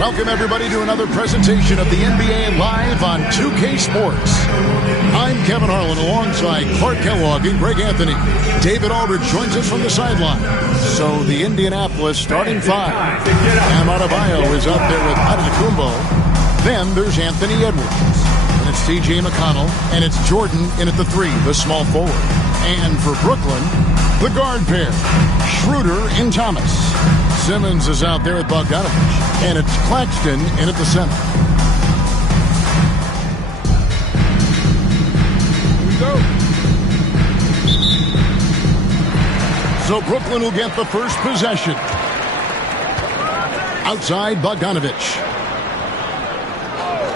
Welcome, everybody, to another presentation of the NBA Live on 2K Sports. I'm Kevin Harlan alongside Clark Kellogg and Greg Anthony. David Aldridge joins us from the sideline. So the Indianapolis starting five. Bam Adebayo is out there with Antetokounmpo. Then there's Anthony Edwards. And it's T.J. McConnell. And it's Jordan in at the three, the small forward. And for Brooklyn, the guard pair, Schroeder and Thomas. Simmons is out there with Bogdanovich. And it's Claxton in at the center. Here we go. So Brooklyn will get the first possession. Outside Bogdanovich.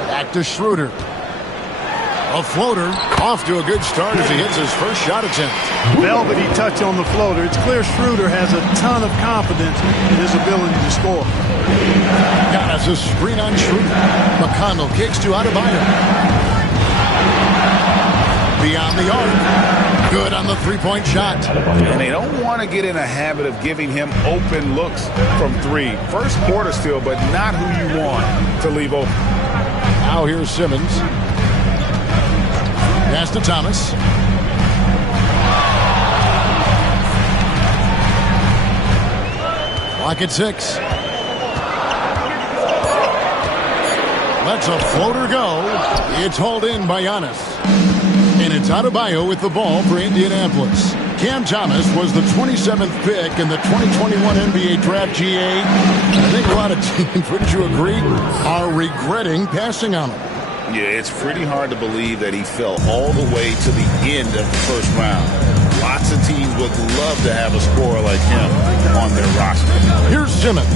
Back to Schroeder. A floater, off to a good start as he hits his first shot attempt. Velvety touch on the floater. It's clear Schroeder has a ton of confidence in his ability to score. Got us a screen on Schroeder. McConnell kicks to Adebayo. Beyond the arc. Good on the three-point shot. And they don't want to get in a habit of giving him open looks from three. First quarter still, but not who you want to leave open. Now here's Simmons. Pass to Thomas. Clock at 6. Lets a floater go. It's hauled in by Giannis. And it's Adebayo with the ball for Indianapolis. Cam Thomas was the 27th pick in the 2021 NBA Draft GA. I think a lot of teams, wouldn't you agree, are regretting passing on him. Yeah, it's pretty hard to believe that he fell all the way to the end of the first round. Lots of teams would love to have a scorer like him on their roster. Here's Simmons.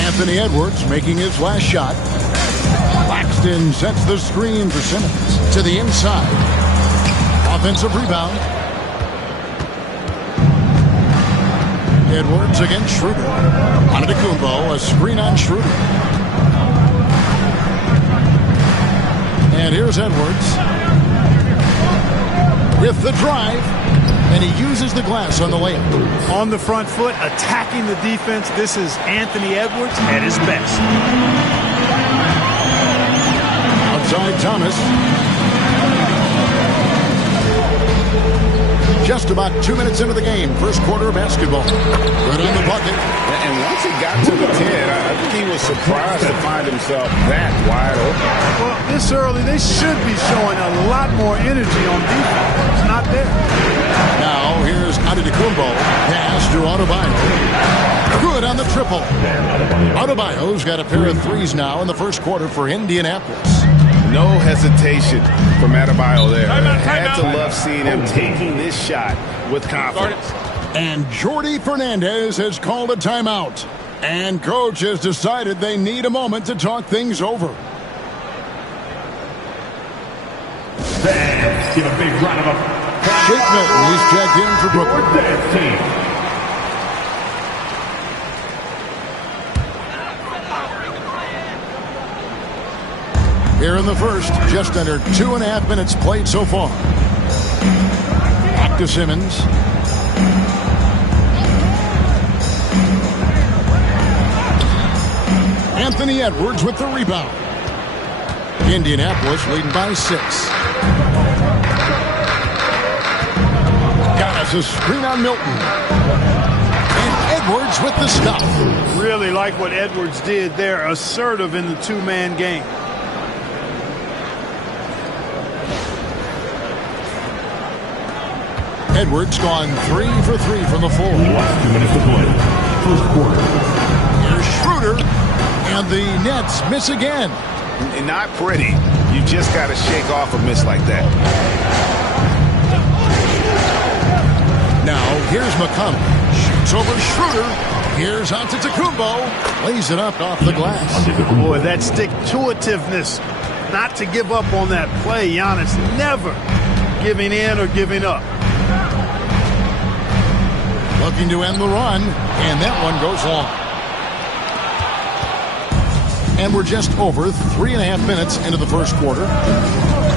Anthony Edwards making his last shot. Claxton sets the screen for Simmons to the inside. Offensive rebound. Edwards against Schroeder. Antetokounmpo, a screen on Schroeder. And here's Edwards with the drive, and he uses the glass on the layup. On the front foot, attacking the defense. This is Anthony Edwards at his best. Outside Thomas. Just about 2 minutes into the game, first quarter of basketball. Good on the bucket. And once he got to the 10, I think he was surprised to find himself that wide open. Well, this early, they should be showing a lot more energy on defense. It's not there. Now, here's Antetokounmpo. Pass to Adebayo. Good on the triple. Adebayo's got a pair of threes now in the first quarter for Indianapolis. No hesitation from Adebayo there. Had to love seeing him taking this shot with confidence. And Jordi Fernandez has called a timeout. And coach has decided they need a moment to talk things over. Fans, give a big round of applause. Shake Milton, he's checked in for Brooklyn. Here in the first, just under 2.5 minutes played so far. Back to Simmons. Anthony Edwards with the rebound. Indianapolis leading by 6. Got us a screen on Milton. And Edwards with the stop. Really like what Edwards did there. Assertive in the two-man game. Edwards gone 3 for 3 from the floor. Last 2 minutes to play. First quarter. Here's Schroeder, and the Nets miss again. Not pretty. You just got to shake off a miss like that. Now, here's McConnell. Shoots over Schroeder. Here's Antetokounmpo. Lays it up off the glass. Boy, that stick-to-itiveness. Not to give up on that play. Giannis never giving in or giving up. Looking to end the run, and that one goes long. And we're just over 3.5 minutes into the first quarter.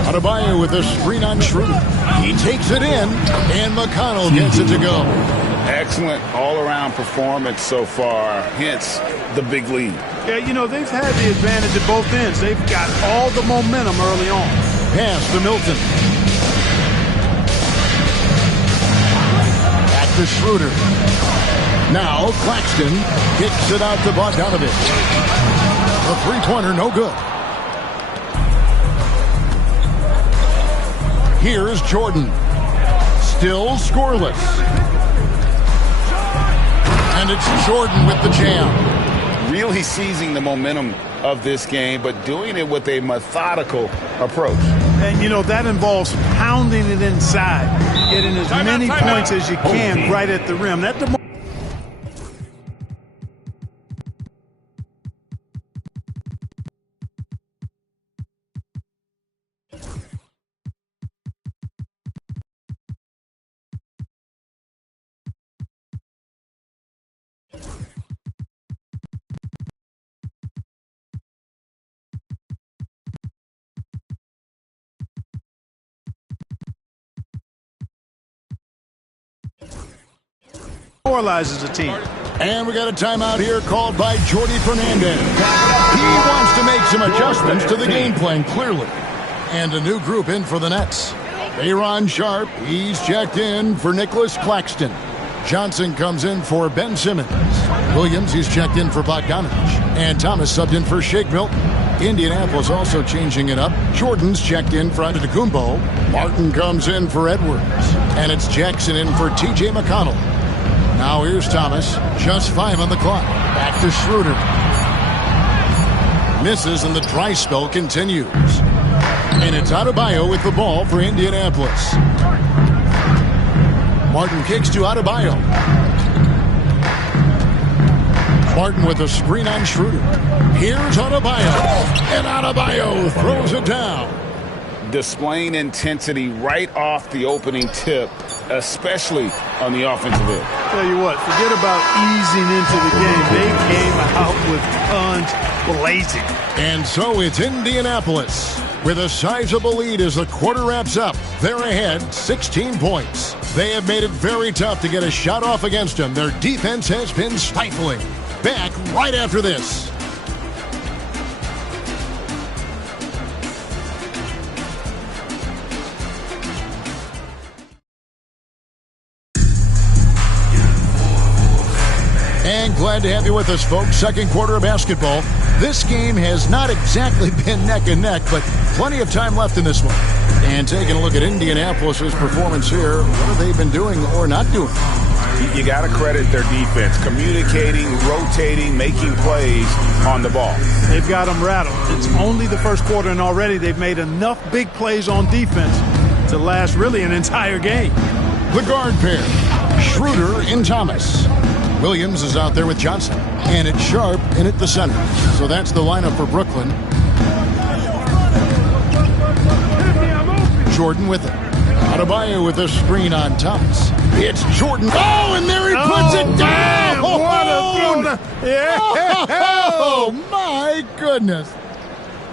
Adebayo with a screen on Schroeder. He takes it in, and McConnell gets it to go. Excellent all-around performance so far, hence the big lead. Yeah, you know, they've had the advantage at both ends. They've got all the momentum early on. Pass to Milton. Back to Schroeder. Now Claxton kicks it out to Bogdanovich. The three-pointer, no good. Here's Jordan. Still scoreless. And it's Jordan with the jam. Really seizing the momentum of this game, but doing it with a methodical approach. And, you know, that involves pounding it inside, getting as many points as you can right at the rim. Demoralizes a team. And we got a timeout here called by Jordi Fernandez. He wants to make some adjustments to the game plan, clearly. And a new group in for the Nets. Aaron Sharp, he's checked in for Nicholas Claxton. Johnson comes in for Ben Simmons. Williams, he's checked in for Bogdanovich. And Thomas subbed in for Shake Milton. Indianapolis also changing it up. Jordan's checked in for Antetokounmpo. Martin comes in for Edwards. And it's Jackson in for T.J. McConnell. Now here's Thomas. Just 5 on the clock. Back to Schroeder. Misses and the dry spell continues. And it's Adebayo with the ball for Indianapolis. Martin kicks to Adebayo. Martin with a screen on Schroeder. Here's Adebayo. And Adebayo throws it down. Displaying intensity right off the opening tip, especially on the offensive end. Tell you what, forget about easing into the game. They came out with guns blazing. And so it's Indianapolis with a sizable lead as the quarter wraps up. They're ahead 16 points. They have made it very tough to get a shot off against them. Their defense has been stifling. Back right after this. And glad to have you with us, folks. Second quarter of basketball. This game has not exactly been neck and neck, but plenty of time left in this one. And taking a look at Indianapolis' performance here, what have they been doing or not doing? You got to credit their defense, communicating, rotating, making plays on the ball. They've got them rattled. It's only the first quarter, and already they've made enough big plays on defense to last really an entire game. The guard pair, Schroeder and Thomas. Williams is out there with Johnson. And it's Sharp in at the center. So that's the lineup for Brooklyn. Jordan with it. Adebayo with a screen on Thomas. It's Jordan. Oh, and there he puts it down. Man, what a yeah. Oh, my goodness.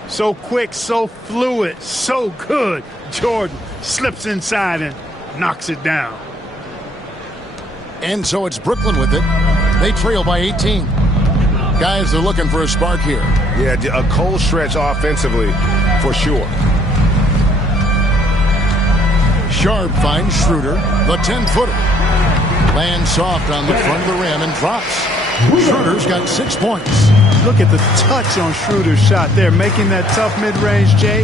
So quick, so fluid, so good. Jordan slips inside and knocks it down. And so it's Brooklyn with it. They trail by 18. Guys, they're looking for a spark here. Yeah, a cold stretch offensively for sure. Sharp finds Schroeder, the 10-footer. Lands soft on the front of the rim and drops. Schroeder's got 6 points. Look at the touch on Schroeder's shot there, making that tough mid-range, Jay.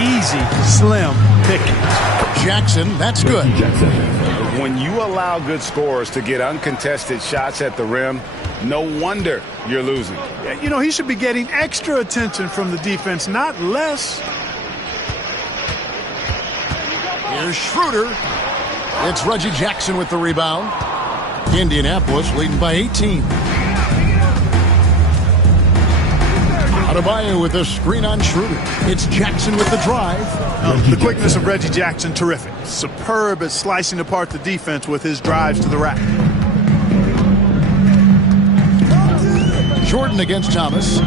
Easy, slim pickings. Jackson, that's good. When you allow good scorers to get uncontested shots at the rim, no wonder you're losing. You know, he should be getting extra attention from the defense, not less. Here's Schroeder. It's Reggie Jackson with the rebound. Indianapolis leading by 18. Adebayo with a screen on Schroeder. It's Jackson with the drive. The quickness of Reggie Jackson, terrific. Superb at slicing apart the defense with his drives to the rack. Jordan against Thomas.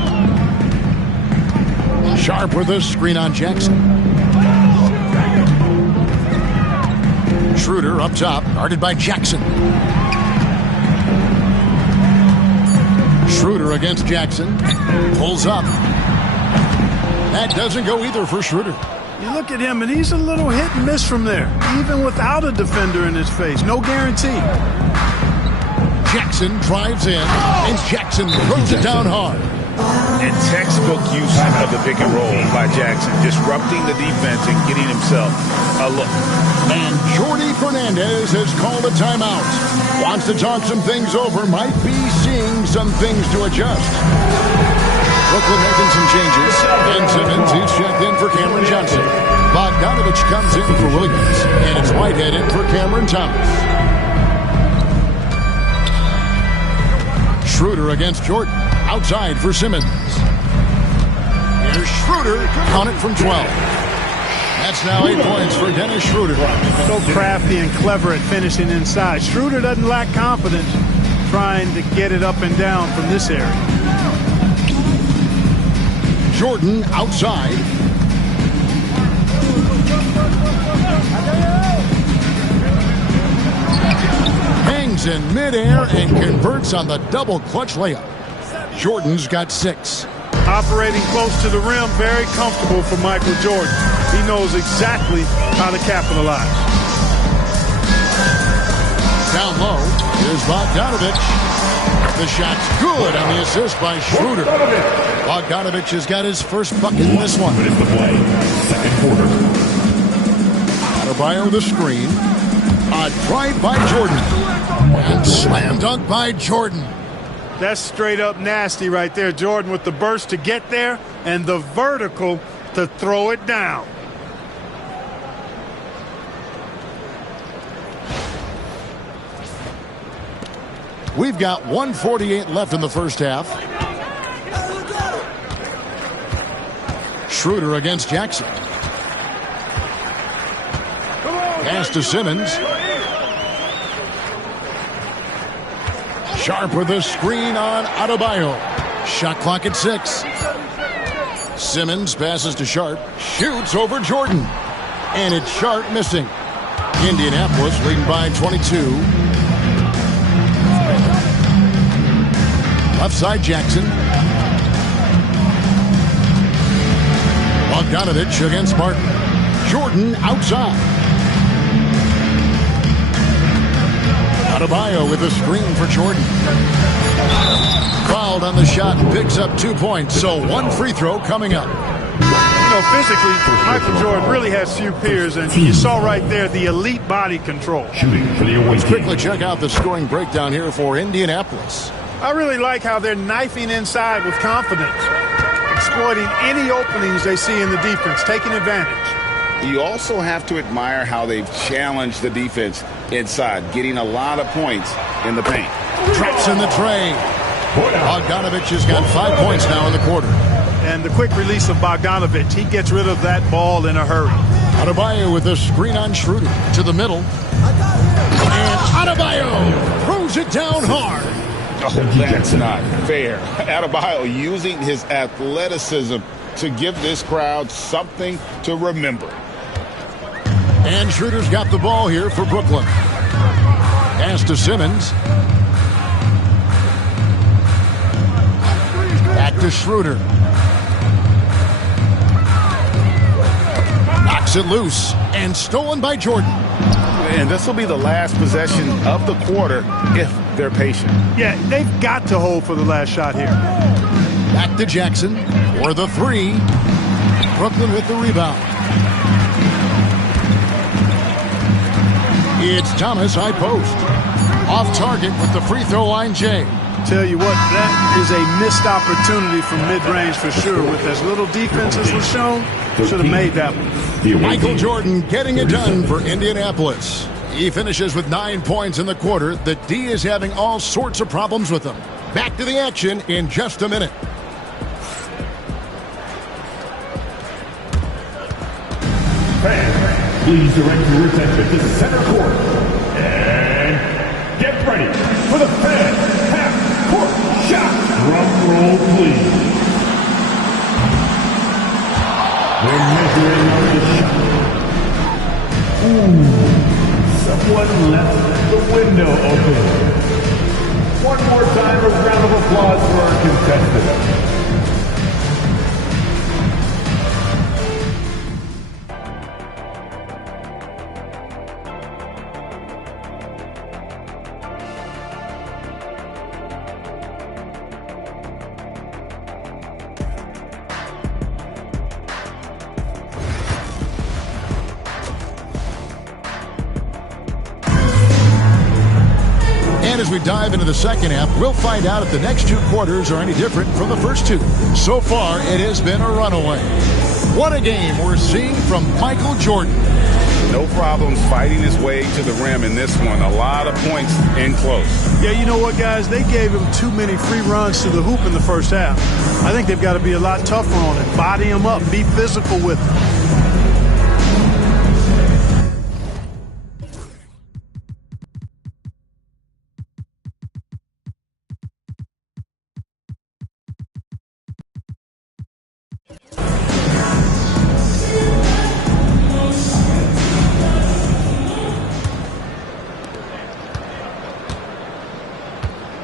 Sharp with a screen on Jackson. Schroeder up top, guarded by Jackson. Schroeder against Jackson. Pulls up. That doesn't go either for Schroeder. You look at him, and he's a little hit and miss from there, even without a defender in his face. No guarantee. Jackson drives in, and Jackson throws it down hard. And textbook use of the pick and roll by Jackson, disrupting the defense and getting himself a look. And Jordi Fernandez has called a timeout. Wants to talk some things over, might be seeing some things to adjust. Brooklyn making some changes. Ben Simmons is checked in for Cameron Johnson. Bogdanovich comes in for Williams. And it's Whitehead in for Cameron Thomas. Schroeder against Jordan. Outside for Simmons. Here's Schroeder. Count it from 12. That's now 8 points for Dennis Schroeder. So crafty and clever at finishing inside. Schroeder doesn't lack confidence trying to get it up and down from this area. Jordan outside. Hangs in midair and converts on the double clutch layup. Jordan's got 6. Operating close to the rim, very comfortable for Michael Jordan. He knows exactly how to capitalize. Down low, here's Bogdanovich. The shot's good on the assist by Schroeder. Bogdanovich has got his first bucket in this one. Minute to play. Second quarter. Adebayo with the screen. A drive by Jordan. And slam dunk by Jordan. That's straight up nasty right there. Jordan with the burst to get there and the vertical to throw it down. We've got 1:48 left in the first half. Schroeder against Jackson. Pass to Simmons. Sharp with a screen on Adebayo. Shot clock at 6. Simmons passes to Sharp. Shoots over Jordan. And it's Sharp missing. Indianapolis leading by 22. Left side Jackson. Bogdanovich against Martin. Jordan outside. Adebayo with a screen for Jordan. Fouled on the shot, picks up 2 points, so 1 free throw coming up. You know, physically, Michael Jordan really has few peers, and you saw right there the elite body control. Shooting for the away Let's team. quickly check out the scoring breakdown here for Indianapolis. I really like how they're knifing inside with confidence, exploiting any openings they see in the defense, taking advantage. You also have to admire how they've challenged the defense inside, getting a lot of points in the paint. Drops in the tray. Bogdanovich has got 5 points now in the quarter. And the quick release of Bogdanovich, he gets rid of that ball in a hurry. Adebayo with a screen on Schroeder to the middle. And Adebayo throws it down hard. Oh, that's not fair. Adebayo using his athleticism to give this crowd something to remember. And Schroeder's got the ball here for Brooklyn. Pass to Simmons. Back to Schroeder. Knocks it loose and stolen by Jordan. And this will be the last possession of the quarter if they're patient. Yeah, they've got to hold for the last shot here. Back to Jackson for the 3. Brooklyn with the rebound. It's Thomas high post. Off target with the free throw line, Jay. Tell you what, that is a missed opportunity from mid-range for sure. With as little defense as was shown, should have made that one. Michael Jordan getting it done for Indianapolis. He finishes with 9 points in the quarter. The D is having all sorts of problems with them. Back to the action in just a minute. Fans, please direct your attention to center court. And get ready for the fan half-court shot. Drum roll, please. They're measuring on the shot. Ooh, someone left the window open. One more time, a round of applause for our contestants. And as we dive into the second half, we'll find out if the next two quarters are any different from the first two. So far, it has been a runaway. What a game we're seeing from Michael Jordan. No problems fighting his way to the rim in this one. A lot of points in close. Yeah, you know what, guys? They gave him too many free runs to the hoop in the first half. I think they've got to be a lot tougher on it. Body him up. Be physical with him.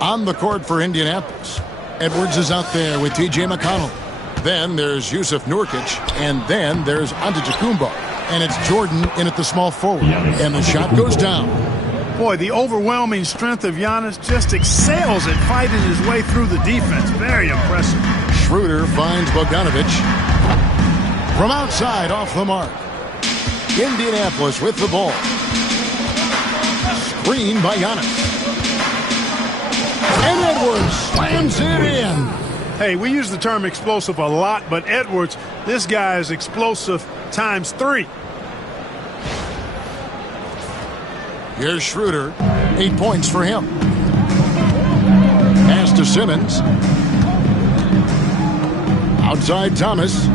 On the court for Indianapolis, Edwards is out there with T.J. McConnell. Then there's Yusuf Nurkic, and then there's Antetokounmpo. And it's Jordan in at the small forward. And the shot goes down. Boy, the overwhelming strength of Giannis just excels at fighting his way through the defense. Very impressive. Schroeder finds Bogdanovic. From outside, off the mark. Indianapolis with the ball. Screen by Giannis. And Edwards slams it in. Hey, we use the term explosive a lot, but Edwards, this guy is explosive times 3. Here's Schroeder. 8 points for him. Pass to Simmons. Outside Thomas.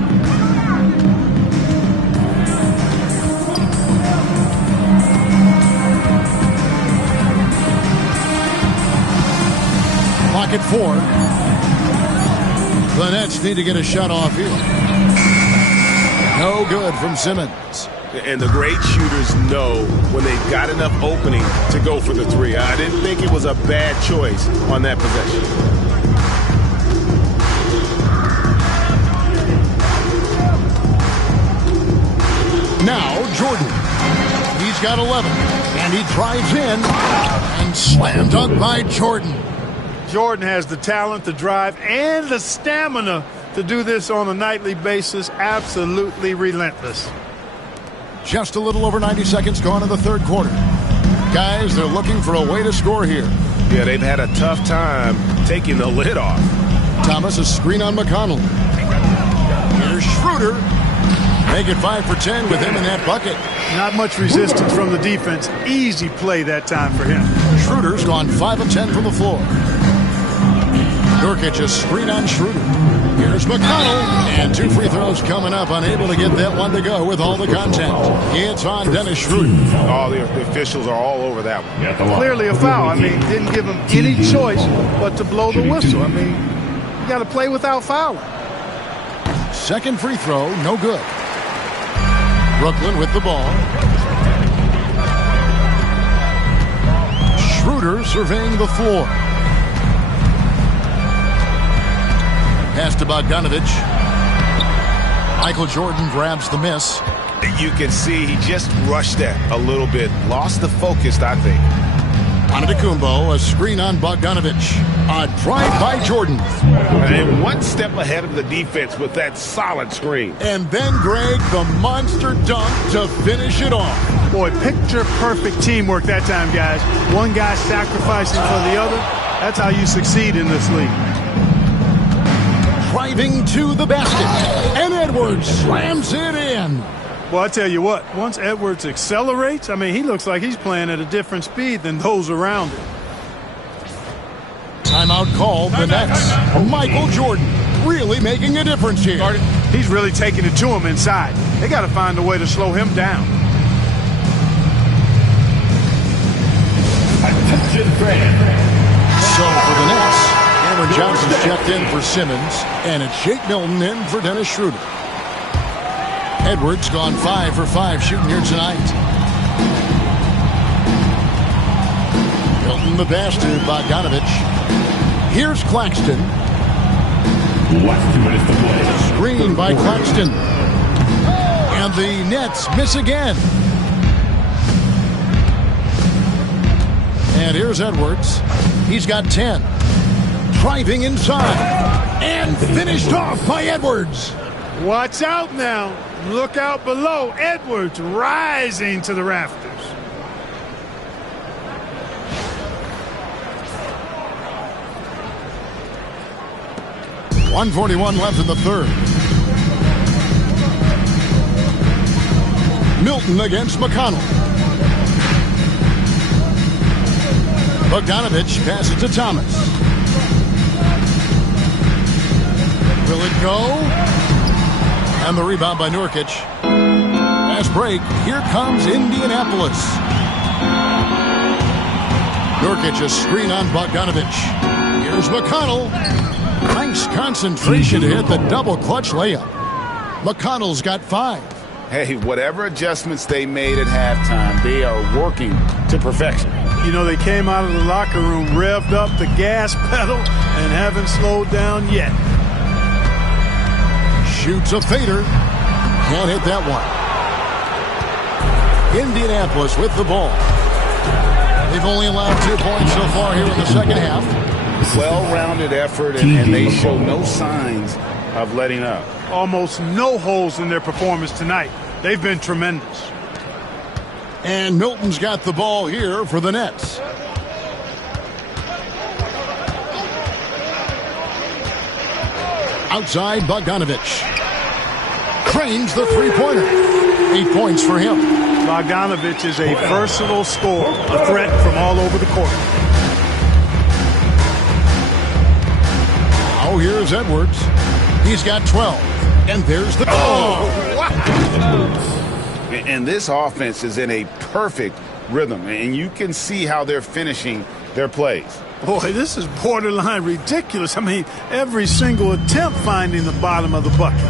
Clock at 4. The Nets need to get a shot off here. No good from Simmons. And the great shooters know when they've got enough opening to go for the three. I didn't think it was a bad choice on that possession. Now Jordan. He's got 11. And he drives in and slammed dunk by Jordan. Jordan has the talent, the drive, and the stamina to do this on a nightly basis. Absolutely relentless. Just a little over 90 seconds gone in the third quarter. Guys, they're looking for a way to score here. Yeah, they've had a tough time taking the lid off. Thomas, a screen on McConnell. Here's Schroeder. Make it 5 for 10 with him in that bucket. Not much resistance from the defense. Easy play that time for him. Schroeder's gone 5 of 10 from the floor. Nurkic, a screen on Schroeder. Here's McConnell. And 2 free throws coming up. Unable to get that one to go with all the contact. It's on Dennis Schroeder. All the officials are all over that one. Clearly a foul. I mean, didn't give him any choice but to blow the whistle. I mean, you got to play without fouling. Second free throw, no good. Brooklyn with the ball. Schroeder surveying the floor. Pass to Bogdanovic. Michael Jordan grabs the miss. You can see he just rushed that a little bit. Lost the focus, I think. Antetokounmpo, a screen on Bogdanovic. A drive by Jordan. And one step ahead of the defense with that solid screen. And then, Greg, the monster dunk to finish it off. Boy, picture-perfect teamwork that time, guys. One guy sacrificing for the other. That's how you succeed in this league. Driving to the basket. And Edwards slams it in. Well, I tell you what, once Edwards accelerates, I mean, he looks like he's playing at a different speed than those around him. Timeout called the Nets. Michael Jordan really making a difference here. He's really taking it to him inside. They got to find a way to slow him down. Attention fans. So for the Nets, Cameron Johnson's checked in for Simmons, and it's Shake Milton in for Dennis Schroeder. Edwards gone 5 for 5 shooting here tonight. Milton the pass to Bogdanovich. Here's Claxton. Last 2 minutes to play. Screen by Claxton. And the Nets miss again. And here's Edwards. He's got 10. Driving inside. And finished off by Edwards. Watch out now. Look out below. Edwards rising to the rafters. .141 left in the third. Milton against McConnell. Bogdanovich passes to Thomas. Will it go? And the rebound by Nurkic. Fast break. Here comes Indianapolis. Nurkic a screen on Bogdanovich. Here's McConnell. Nice concentration to hit the double clutch layup. McConnell's got 5. Hey, whatever adjustments they made at halftime, they are working to perfection. You know, they came out of the locker room, revved up the gas pedal, and haven't slowed down yet. Shoots a fader. Can't hit that one. Indianapolis with the ball. They've only allowed 2 points so far here in the second half. Well-rounded effort, and they show no signs of letting up. Almost no holes in their performance tonight. They've been tremendous. And Milton's got the ball here for the Nets. Outside, Bogdanovich. Cranes the three-pointer. 8 points for him. Bogdanovich is a versatile scorer, a threat from all over the court. Oh, here's Edwards. He's got 12. And there's the... And this offense is in a perfect rhythm, and you can see how they're finishing their plays. Boy, this is borderline ridiculous. I mean, every single attempt finding the bottom of the bucket.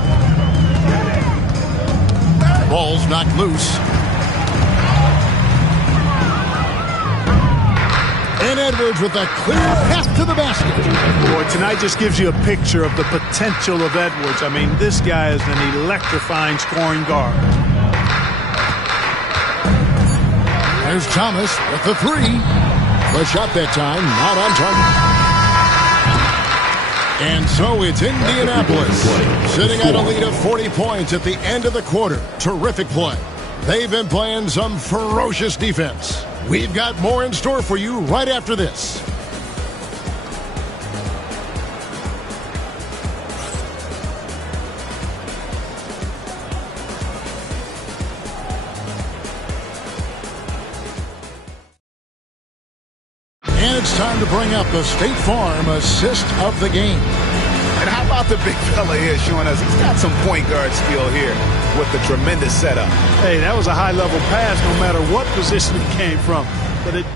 Ball's knocked loose. And Edwards with a clear path to the basket. Boy, tonight just gives you a picture of the potential of Edwards. I mean, this guy is an electrifying scoring guard. There's Thomas with the 3. The shot that time, not on target. And so it's Indianapolis sitting at a lead of 40 points at the end of the quarter. Terrific play. They've been playing some ferocious defense. We've got more in store for you right after this. And it's time to bring up the State Farm assist of the game. And how about the big fella here showing us he's got some point guard skill here with the tremendous setup. Hey, that was a high-level pass no matter what position it came from. But it...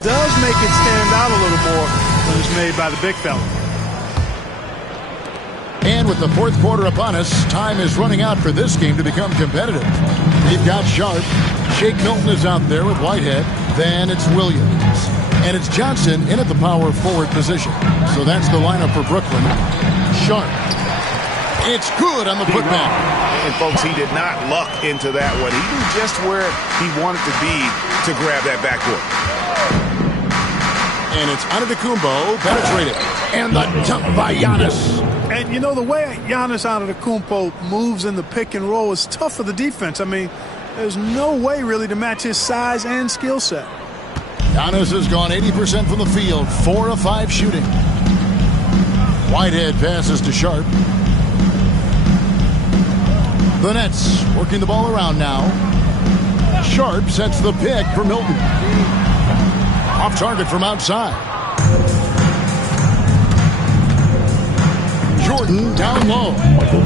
does make it stand out a little more when it's made by the big fella. And with the fourth quarter upon us, time is running out for this game to become competitive. They've got Sharp. Shake Milton is out there with Whitehead. Then it's Williams. And it's Johnson in at the power forward position. So that's the lineup for Brooklyn. Sharp. It's good on the putback. And, folks, he did not luck into that one. He knew just where he wanted to be to grab that backcourt. And it's Antetokounmpo penetrated. And the jump by Giannis. And, you know, the way Giannis Antetokounmpo moves in the pick and roll is tough for the defense. I mean, there's no way really to match his size and skill set. Giannis has gone 80% from the field, 4 of 5 shooting. Whitehead passes to Sharp. The Nets working the ball around now. Sharp sets the pick for Milton. Off target from outside. Jordan down low.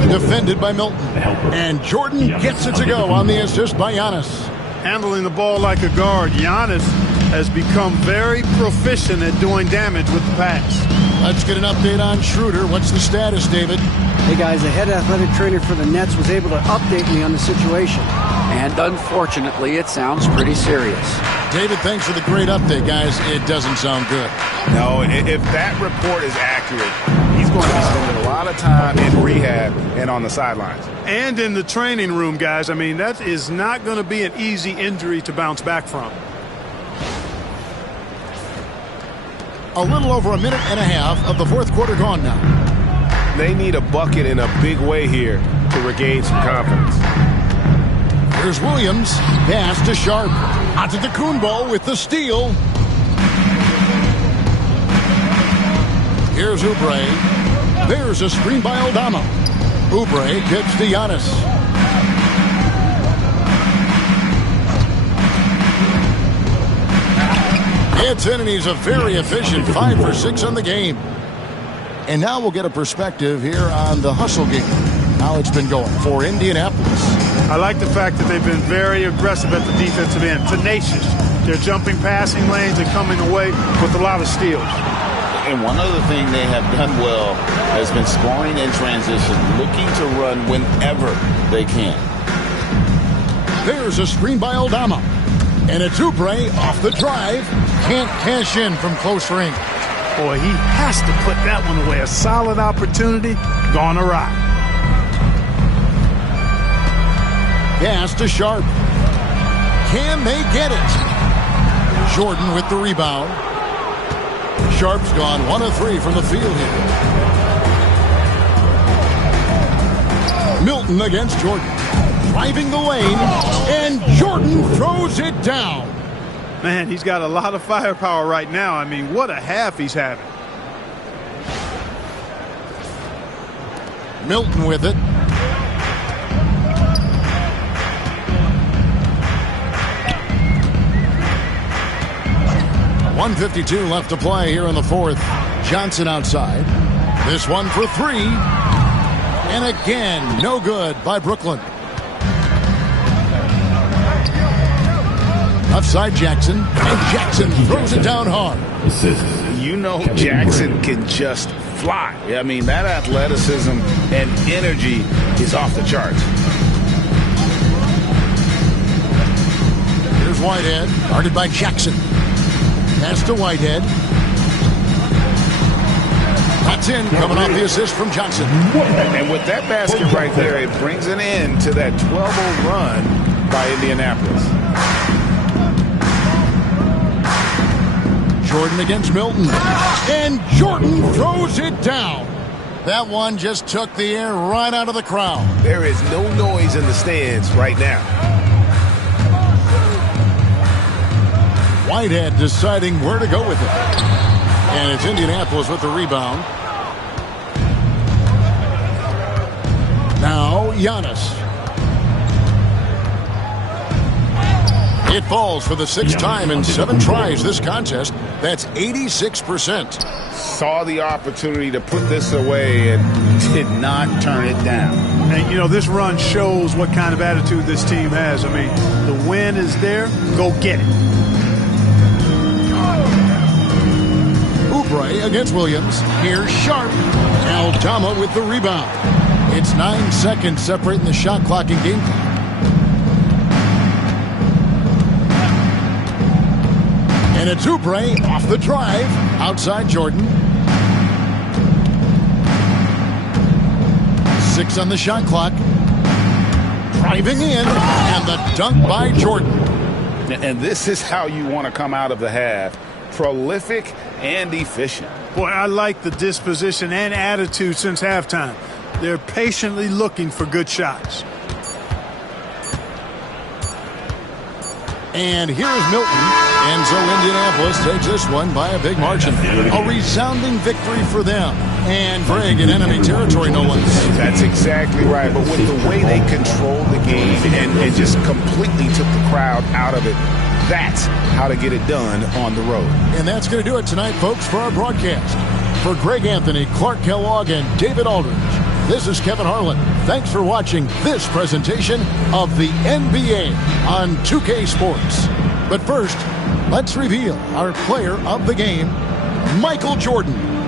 Defended by Milton. And Jordan gets it to go on the assist by Giannis. Handling the ball like a guard, Giannis has become very proficient at doing damage with the pass. Let's get an update on Schroeder. What's the status, David? Hey guys, the head athletic trainer for the Nets was able to update me on the situation. And unfortunately, it sounds pretty serious. David, thanks for the great update, guys. It doesn't sound good. No, if that report is accurate, he's going to be spending a lot of time in rehab and on the sidelines. And in the training room, guys. I mean, that is not going to be an easy injury to bounce back from. A little over a minute and a half of the fourth quarter gone now. They need a bucket in a big way here to regain some confidence. Here's Williams. Pass to Sharp. Antetokounmpo with the steal. Here's Oubre. There's a screen by Aldama. Oubre gets to Giannis. It's in, and he's a very efficient 5 for 6 on the game. And now we'll get a perspective here on the hustle game. How it's been going for Indianapolis. I like the fact that they've been very aggressive at the defensive end, tenacious. They're jumping passing lanes and coming away with a lot of steals. And one other thing they have done well has been scoring in transition, looking to run whenever they can. There's a screen by Aldama. And it's Oubre off the drive. Can't cash in from close range. Boy, he has to put that one away. A solid opportunity gone awry. Pass to Sharp. Can they get it? Jordan with the rebound. Sharp's gone 1 of 3 from the field here. Milton against Jordan. Driving the lane, and Jordan throws it down. Man, he's got a lot of firepower right now. I mean, what a half he's having. Milton with it. .152 left to play here in the fourth. Johnson outside. This one for 3. And again, no good by Brooklyn. Offside Jackson. And Jackson throws it down hard. You know Jackson can just fly. I mean, that athleticism and energy is off the charts. Here's Whitehead. Guarded by Jackson. Pass to Whitehead. That's in, coming off the assist from Johnson. And with that basket right there, it brings an end to that 12-0 run by Indianapolis. Jordan against Milton. And Jordan throws it down. That one just took the air right out of the crowd. There is no noise in the stands right now. Whitehead deciding where to go with it. And it's Indianapolis with the rebound. Now Giannis. It falls for the 6th time in 7 tries this contest. That's 86%. Saw the opportunity to put this away and did not turn it down. And, you know, this run shows what kind of attitude this team has. I mean, the win is there. Go get it. Oubre against Williams. Here's Sharp. Aldama with the rebound. It's 9 seconds separating the shot clock and game clock. And it's Oubre off the drive. Outside Jordan. 6 on the shot clock. Driving in. And the dunk by Jordan. And this is how you want to come out of the half. Prolific and efficient. Boy, I like the disposition and attitude since halftime. They're patiently looking for good shots. And here's Milton. And so Indianapolis takes this one by a big margin. A resounding victory for them. And Greg in enemy territory, no less. That's exactly right. But with the way they controlled the game and just completely took the crowd out of it, that's how to get it done on the road. And that's going to do it tonight, folks, for our broadcast. For Greg Anthony, Clark Kellogg, and David Aldridge, This is Kevin Harlan. Thanks for watching this presentation of the NBA on 2K Sports. But first, let's reveal our player of the game, Michael Jordan.